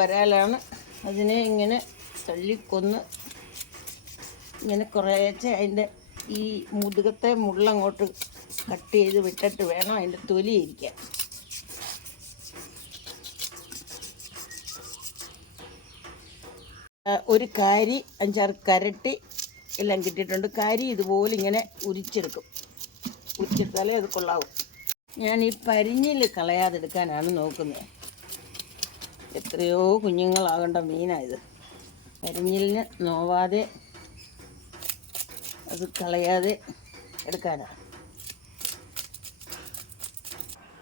വരാലാണ്. അതിനെ ഇങ്ങനെ തള്ളിക്കൊന്ന് ഇങ്ങനെ കുറേശ്ശെ അതിൻ്റെ ഈ മുതുകത്തെ മുള്ളങ്ങോട്ട് കട്ട് ചെയ്ത് വിട്ടിട്ട് വേണം അതിൻ്റെ തൊലി ഇരിക്കാൻ. ഒരു കാരി 5-6 കരട്ടി എല്ലാം കിട്ടിയിട്ടുണ്ട്. കാരി ഇതുപോലെ ഇങ്ങനെ ഉരിച്ചെടുത്താലേ അത് കൊള്ളാവും. ഞാൻ ഈ പരിഞ്ഞിൽ കളയാതെടുക്കാനാണ് നോക്കുന്നത്. എത്രയോ കുഞ്ഞുങ്ങളാകേണ്ട മീനായത്. പരിഞ്ഞിലിന് നോവാതെ അത് കളയാതെ എടുക്കാനാണ്.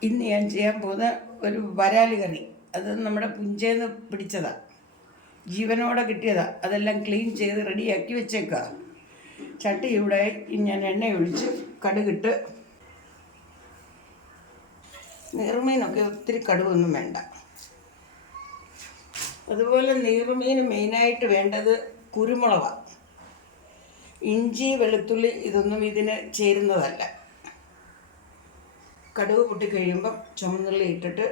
ഇന്ന് ഞാൻ ചെയ്യാൻ പോകുന്ന ഒരു വരാല് കറി. അത് നമ്മുടെ പുഞ്ചേന്ന് പിടിച്ചതാണ്, ജീവനോടെ കിട്ടിയതാണ്. അതെല്ലാം ക്ലീൻ ചെയ്ത് റെഡിയാക്കി വെച്ചേക്കുക. ചട്ടി ഇവിടെ ഞാൻ എണ്ണ ഒഴിച്ച് കടുകിട്ട്, നീർമീനൊക്കെ ഒത്തിരി കടുകൊന്നും വേണ്ട. അതുപോലെ നീർമീൻ മെയിനായിട്ട് വേണ്ടത് കുരുമുളകാണ്. ഇഞ്ചി വെളുത്തുള്ളി ഇതൊന്നും ഇതിന് ചേരുന്നതല്ല. കടുക് പൊട്ടിക്കഴിയുമ്പം ചുമന്നുള്ളി ഇട്ടിട്ട്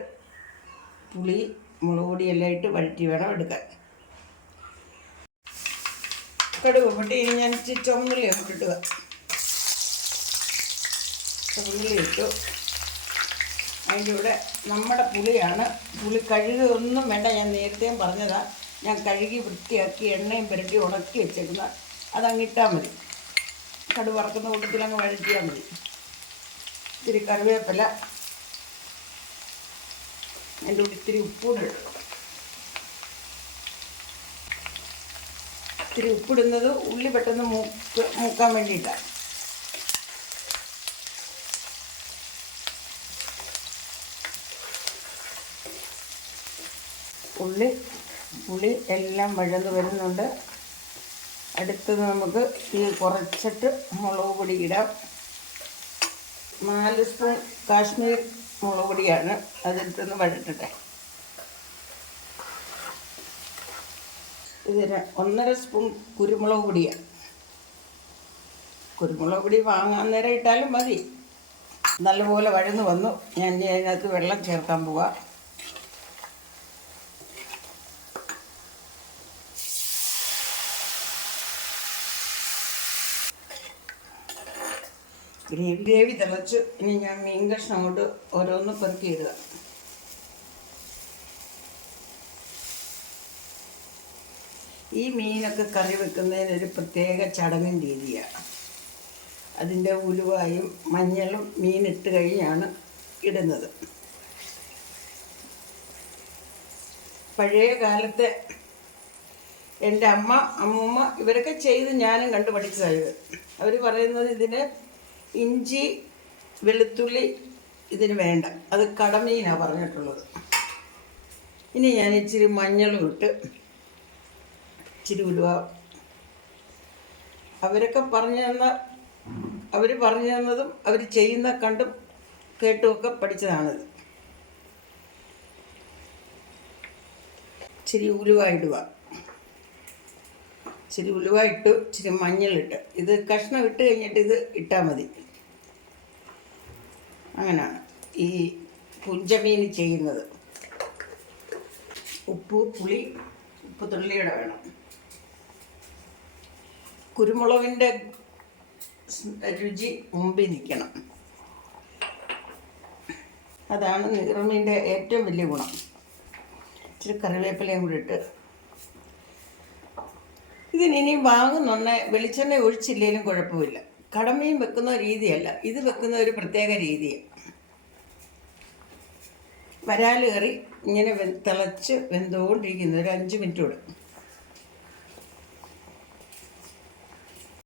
പുളി മുളക് പൊടിയെല്ലാം ഇട്ട് വഴറ്റി വേണം എടുക്കാൻ. കടുക് പൊട്ടി ഇനി ഞാൻ ചുമന്നുള്ളി ഇട്ടിട്ട് ചുമന്നുള്ളി ഇട്ടു. അതിൻ്റെ കൂടെ നമ്മുടെ പുളിയാണ്. പുളി കഴുകൊന്നും വേണ്ട, ഞാൻ നേരത്തെയും പറഞ്ഞതാണ്. ഞാൻ കഴുകി വൃത്തിയാക്കി എണ്ണയും പുരട്ടി ഉണക്കി വെച്ചേക്കുന്ന അതങ്ങിട്ടാൽ മതി. കടുക് വറക്കുന്ന കൂട്ടത്തിൽ അങ്ങ് വഴറ്റിയാൽ മതി. ഇത്തിരി കറിവേപ്പില, അതിൻ്റെ കൂടെ ഇത്തിരി ഉപ്പൂടെ ഇടും. ഇത്തിരി ഉപ്പിടുന്നത് ഉള്ളി പെട്ടെന്ന് മൂക്കാൻ വേണ്ടിയിട്ടാണ്. പുളി എല്ലാം വഴന്ന് വരുന്നുണ്ട്. അടുത്തത് നമുക്ക് തീ കുറച്ചിട്ട് മുളക് പൊടി ഇടാം. 4 സ്പൂൺ കാശ്മീർ മുളക് പൊടിയാണ്. അതെടുത്തൊന്ന് വഴറ്റട്ടെ. ഇതിന് 1.5 സ്പൂൺ കുരുമുളക് പൊടിയാണ്. കുരുമുളക് പൊടി വാങ്ങാൻ നേരം ഇട്ടാലും മതി. നല്ലപോലെ വഴന്ന് വന്നു. ഞാൻ അതിനകത്ത് വെള്ളം ചേർക്കാൻ പോവാം. ഗ്രേവി തിളച്ച് ഇനി ഞാൻ മീൻ കഷ്ണം കൊണ്ട് ഓരോന്ന് പെറുക്കിയിടുക. ഈ മീനൊക്കെ കറി വെക്കുന്നതിനൊരു പ്രത്യേക ചടങ്ങും രീതിയാണ്. അതിൻ്റെ ഉലുവായും മഞ്ഞളും മീനിട്ട് കഴിഞ്ഞാണ് ഇടുന്നത്. പഴയ കാലത്തെ എൻ്റെ അമ്മൂമ്മ ഇവരൊക്കെ ചെയ്ത് ഞാനും കണ്ടു പഠിച്ചതായത്. അവർ പറയുന്നത് ഇതിന് ഇഞ്ചി വെളുത്തുള്ളി ഇതിന് വേണ്ട, അത് കടമീനാണ് പറഞ്ഞിട്ടുള്ളത്. ഇനി ഞാൻ ഇച്ചിരി മഞ്ഞളും ഇട്ട് ഇച്ചിരി ഉലുവ. അവർ പറഞ്ഞു തന്നതും അവർ ചെയ്യുന്ന കണ്ടും കേട്ടുമൊക്കെ പഠിച്ചതാണിത്. ഇച്ചിരി ഉലുവ ഇടുക. ഇച്ചിരി ഉലുവ ഇട്ടു, ഇച്ചിരി മഞ്ഞളിട്ട്. ഇത് കഷ്ണം ഇട്ട് കഴിഞ്ഞിട്ട് ഇത് ഇട്ടാൽ മതി. അങ്ങനെയാണ് ഈ പുഞ്ചമീൻ ചെയ്യുന്നത്. ഉപ്പ് തുള്ളിയുടെ വേണം. കുരുമുളകിൻ്റെ രുചി മുമ്പിൽ നിൽക്കണം. അതാണ് നീർമീൻ്റെ ഏറ്റവും വലിയ ഗുണം. ഇച്ചിരി കറിവേപ്പിലയും കൂടി ഇട്ട് ഇതിനി വാങ്ങുന്നുണ്ട്. വെളിച്ചെണ്ണ ഒഴിച്ചില്ലെങ്കിലും കുഴപ്പമില്ല. കടമീൻ വെക്കുന്ന രീതിയല്ല, ഇത് വെക്കുന്ന ഒരു പ്രത്യേക രീതിയാണ്. വരാല് കറി ഇങ്ങനെ തിളച്ച് വെന്തുകൊണ്ടിരിക്കുന്നു. ഒരു 5 മിനിറ്റ് കൊടുക്കും.